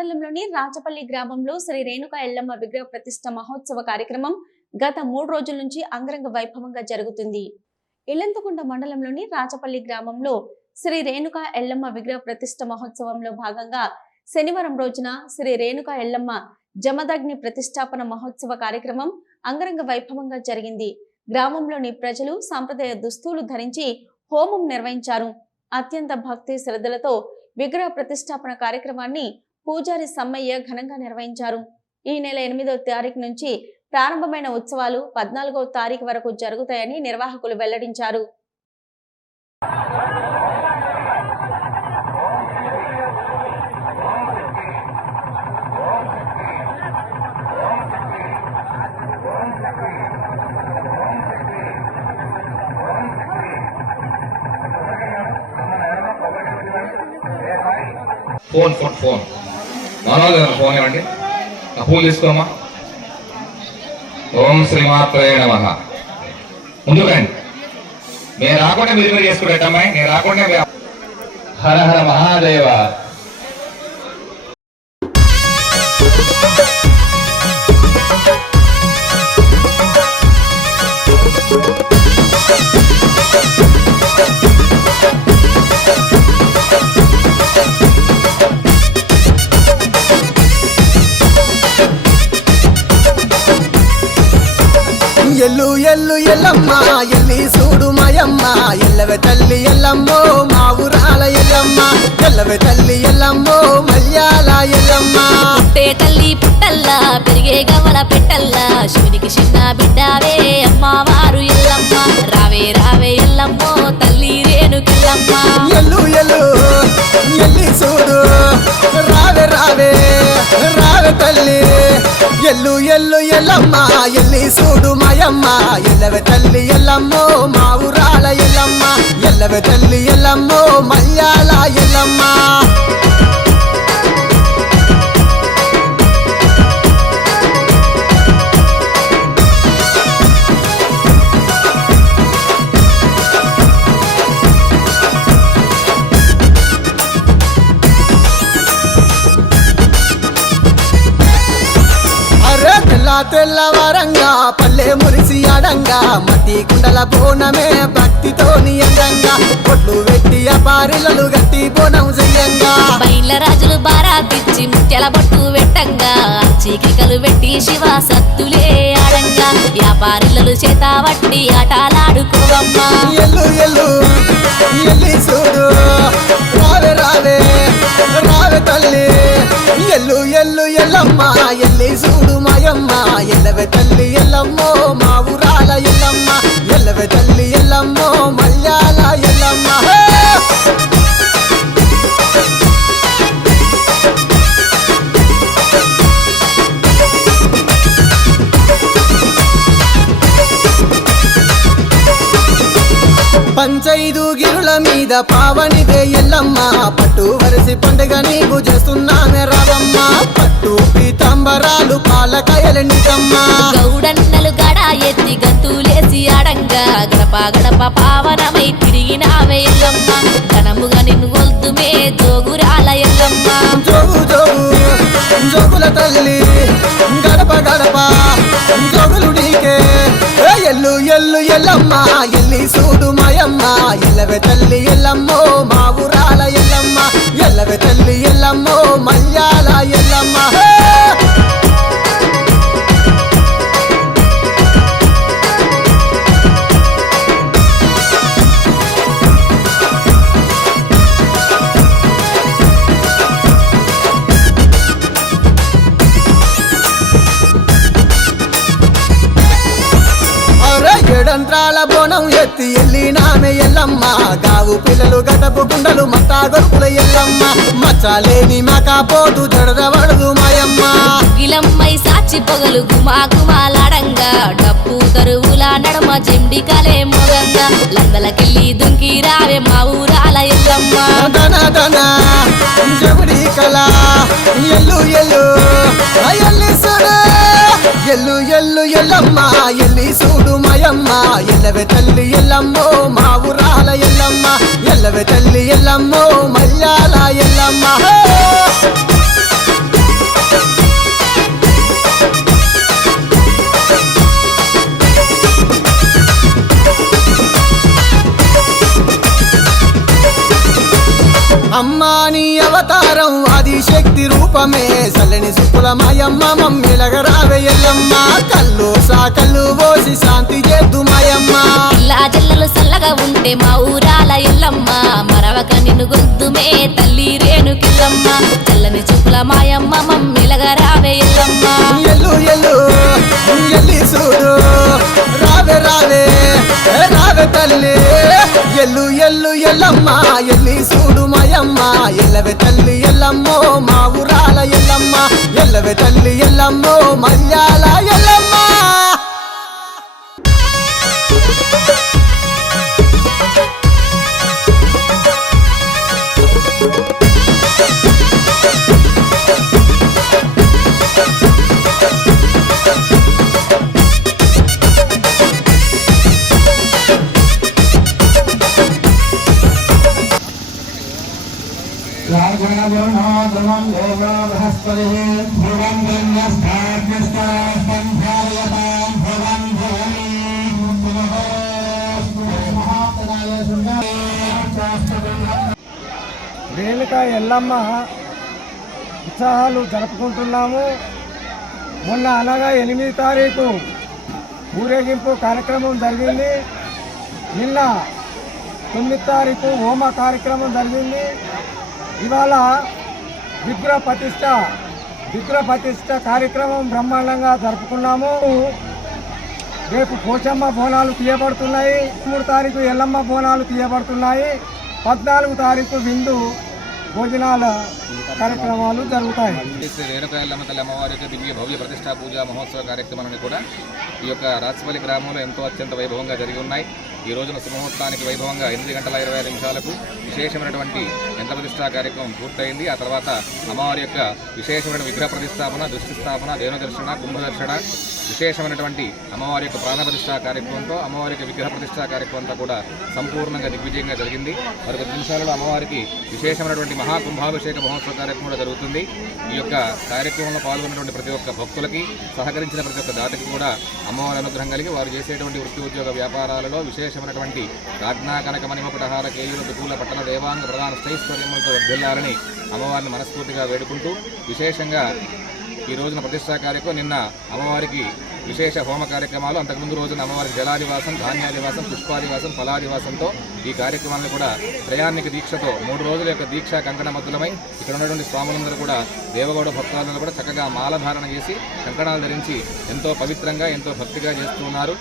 మండలంలోని రాచపల్లి గ్రామంలో శ్రీ రేణుకా ఎల్లమ్మ విగ్రహ ప్రతిష్ఠ మహోత్సవ కార్యక్రమం గత 3 రోజుల నుంచి అంగరంగ వైభవంగా జరుగుతుంది. ఇల్లంతకుంట మండలంలోని రాచపల్లి గ్రామంలో శ్రీ రేణుకా ఎల్లమ్మ విగ్రహ ప్రతిష్ఠ మహోత్సవంలో భాగంగా శనివారం రోజున శ్రీ రేణుకా ఎల్లమ్మ జమదగ్ని ప్రతిష్టాపన మహోత్సవ కార్యక్రమం అంగరంగ వైభవంగా జరిగింది. గ్రామంలోని ప్రజలు సాంప్రదాయ దుస్తులు ధరించి హోమం నిర్వహించారు. అత్యంత భక్తి శ్రద్ధలతో విగ్రహ ప్రతిష్టాపన కార్యక్రమాన్ని పూజారి సమ్మయ్య ఘనంగా నిర్వహించారు. ఈ నెల 8వ తారీఖు నుంచి ప్రారంభమైన ఉత్సవాలు 14వ తారీఖు వరకు జరుగుతాయని నిర్వాహకులు వెల్లడించారు. ఫోన్ మనోజ్ ఫోన్ ఇవ్వండి. ఆ పూలు తీసుకోమా. ఓం శ్రీమాత్రే నమః. ముందుకు రండి. నేను రాకుండా మీరు చేసుకుంటామా? నేను రాకుండా హర హర మహాదేవ. ఎల్లు ఎల్లు ఎల్లమ్మ ఎల్లి చూడు మాయమ్మ ఎల్లవే తల్లి ఎల్లమ్మో మా ఊరాల ఎల్లమ్మ ఎల్లవే తల్లి ఎల్లమ్మో మల్యాల ఎల్లమ్మ. పుట్టే తల్లి పుట్టల్లా పెరిగే గవల పెట్టల్లా శివునికి చిన్న బిడ్డావే అమ్మవారు ఎల్లమ్మ. రావే రావే ఎల్లమ్మో తల్లి రేణుకెల్లమ్మ. ఎల్లు ఎల్లు ఎల్లి చూడు రావే రావే రావే తల్లి ఎల్లు ఎల్లు ఎల్లమ్మ ఎల్లి చూడు మాయమ్మ ఎల్లవే తల్లి ఎల్లమ్మో మా ఊరాల ఎల్లమ్మ ఎల్లవే తల్లి ఎల్లమ్మో మల్యాల ఎల్లమ్మ. తెల్లవారంగా పల్లె మురిసి అడంగా మట్టి కుండల బోనమే భక్తితోని అందంగా పొట్లు వెట్టి అపారిలలు గట్టి బోనం చెయ్యంగా బయళ్ళ రాజులు బారాతిచ్చి ముత్యాల బొట్టు పెట్టంగా చీకికలు పెట్టి శివ సత్తులే ఆడంగా వ్యాపారులు చేత వట్టి ఆటలాడుకోవమ్మా. ఎల్లు ఎల్లు ఎల్లి చూడు రావే రావే రావే తల్లి ఎల్లు ఎల్లు ఎల్లమ్మ ఎల్లి చూడు మాయమ్మ ఎల్లవే తల్లి ఎల్లమ్మో మా ఊరాల ఎల్లమ్మ ఎల్లవే తల్లి ఎల్లమ్మో మల్యాల ఎల్లమ్మ. పంచైదు గిరుల మీద పావనిదే ఎల్లమ్మ పట్టు వరిసి పండుగ నీకు చేస్తున్నామే రావమ్మ పట్టు పీతాంబరాలు పాలకాయలు నిజమ్మ. గౌడన్నలు గడ ఎత్తి గంతులేసి ఆడంగా గడప గడప పావనమై తిరిగినావే ఎల్లమ్మ. ఘనముగా నిన్ను గొల్తుమే జోగురాల ఎల్లమ్మ. జోగు జోగు జోగుల తల్లి గడప గడప జోగులు నీకే ఎల్లు ఎల్లు ఎల్లమ్మ ఎల్లి చూడు మాయమ్మ ఎల్లవే తల్లి ఎల్లమ్మో మా ఊరాల ఎల్లమ్మ ఎల్లవే తల్లి ఎల్లమ్మో మల్యాల ఎల్లమ్మ. ఏడంత్రాల బోనం ఎత్తి ఎల్లినామె ఎల్లమ్మ గావు పిల్లలు గడపు గుండలు మట్టా గొరుపుల ఎల్లమ్మ మచ్చలేని మకాపోతు జడదవడదు మాయమ్మ. గిలమ్మై సాచి పొగలు గుమా గుమాలాడంగా డప్పు తరువుల నడమ చెండికలే మొగంగా లందలకెళ్ళి దుంకి రావే మా ఊరాల ఎల్లమ్మ. దన దన జగుడి కళ ఎల్లు ఎల్లు ఎల్లి చూడు ఎల్లు ఎల్లు ఎల్లమ్మ ఎల్లి చూడు మాయమ్మ ఎల్లవే తల్లి ఎల్లమ్మో మా ఊరాల ఎల్లమ్మ ఎల్లవే తల్లి ఎల్లమ్మో మల్యాల ఎల్లమ్మ. అమ్మా నీ అవతారం ఆది శక్తి రూపమే చల్లని సుక్కుల మాయమ్మ మమ్మిలగరావే ఎల్లమ్మ కళ్ళు సాకళ్ళు పోసి శాంతి చేద్దు మాయమ్మ ఇలా జల్లలు చల్లగా ఉంటే మా ఊరాల ఎల్లమ్మ మరవక నిన్ను గొంతుమే తల్లి రేణుకెళ్ళమ్మ చల్లని చుక్కుల మాయమ్మ మమ్మిలగా రావే ఎల్లమ్మ ఎల్లు ఎల్లు ఎల్లి చూడు రావే రావే రావే తల్లి ఎల్లు ఎల్లు ఎల్లమ్మ ఎల్లి చూడు మాయమ్మ ఎల్లవే తల్లి ఎల్లమ్మో మా ఊరాల ఎల్లమ్మ ఎల్లవే తల్లి ఎల్లమ్మో మల్యాల ఎల్లమ్మ రేణుక ఎల్లమ్మ ఉత్సవాలు జరుపుకుంటున్నాము. మొన్న అనగా 8 తారీఖు ఊరేగింపు కార్యక్రమం జరిగింది. నిన్న 9 తారీఖు హోమ కార్యక్రమం జరిగింది. ఇవాళ విగ్రహ ప్రతిష్ట కార్యక్రమం బ్రహ్మాండంగా జరుపుకున్నాము. రేపు పోచమ్మ బోనాలు తీయబడుతున్నాయి. 3 తారీఖు ఎల్లమ్మ బోనాలు తీయబడుతున్నాయి. 14 తారీఖు విందు భోజనాల కార్యక్రమాలు జరుగుతాయి. శ్రీ రేణుక ఎల్లమ్మ తల్లి అమ్మవారి యొక్క దివ్య భవ్య ప్రతిష్టా పూజా మహోత్సవ కార్యక్రమాలను కూడా ఈ యొక్క రాచపల్లి గ్రామంలో ఎంతో అత్యంత వైభవంగా జరిగి ఉన్నాయి. ఈ రోజున సుముహూర్తానికి వైభవంగా 8 గంటల 25 నిమిషాలకు విశేషమైనటువంటి యంత్ర ప్రతిష్టా కార్యక్రమం పూర్తయింది. ఆ తర్వాత అమ్మవారి యొక్క విశేషమైన విగ్రహ ప్రతిష్టాపన, దృష్టి స్థాపన, దేవ దర్శన, కుంభదర్శన, విశేషమైనటువంటి అమ్మవారి యొక్క ప్రాణ ప్రతిష్టా కార్యక్రమంతో అమ్మవారి యొక్క విగ్రహ ప్రతిష్టా కార్యక్రమంతో కూడా సంపూర్ణంగా దిగ్విజయంగా జరిగింది. మరి 10 నిమిషాలలో అమ్మవారికి విశేషమైనటువంటి మహాకుంభాభిషేక మహోత్సవ కార్యక్రమం కూడా జరుగుతుంది. ఈ యొక్క కార్యక్రమంలో పాల్గొన్నటువంటి ప్రతి ఒక్క భక్తులకి, సహకరించిన ప్రతి ఒక్క దాతకి కూడా అమ్మవారి అనుగ్రహం కలిగి వారు చేసేటువంటి వృత్తి ఉద్యోగ వ్యాపారాలలో విశేషమైనటువంటి రాజ్ఞా కనక మణిమపుటహార కేయుల దుకూల పట్టణ దేవాంగ ప్రధాన స్థైశ్వర్యములతో వర్ధిల్లాలని అమ్మవారిని మనస్ఫూర్తిగా వేడుకుంటూ విశేషంగా ఈ రోజున ప్రతిష్టా కార్యక్రమం, నిన్న అమ్మవారికి విశేష హోమ కార్యక్రమాలు, అంతకుముందు రోజున అమ్మవారికి జలాదివాసం, ధాన్యాదివాసం, పుష్పాదివాసం, ఫలాదివాసంతో ఈ కార్యక్రమాలను కూడా త్రయాన్నిక దీక్షతో 3 రోజుల యొక్క దీక్ష కంకణ మద్దులమై ఇక్కడ ఉన్నటువంటి స్వాములందరూ కూడా దేవగౌడ భక్తులందరూ కూడా చక్కగా మాలధారణ చేసి కంకణాలు ధరించి ఎంతో పవిత్రంగా ఎంతో భక్తిగా చేస్తూ ఉన్నారు.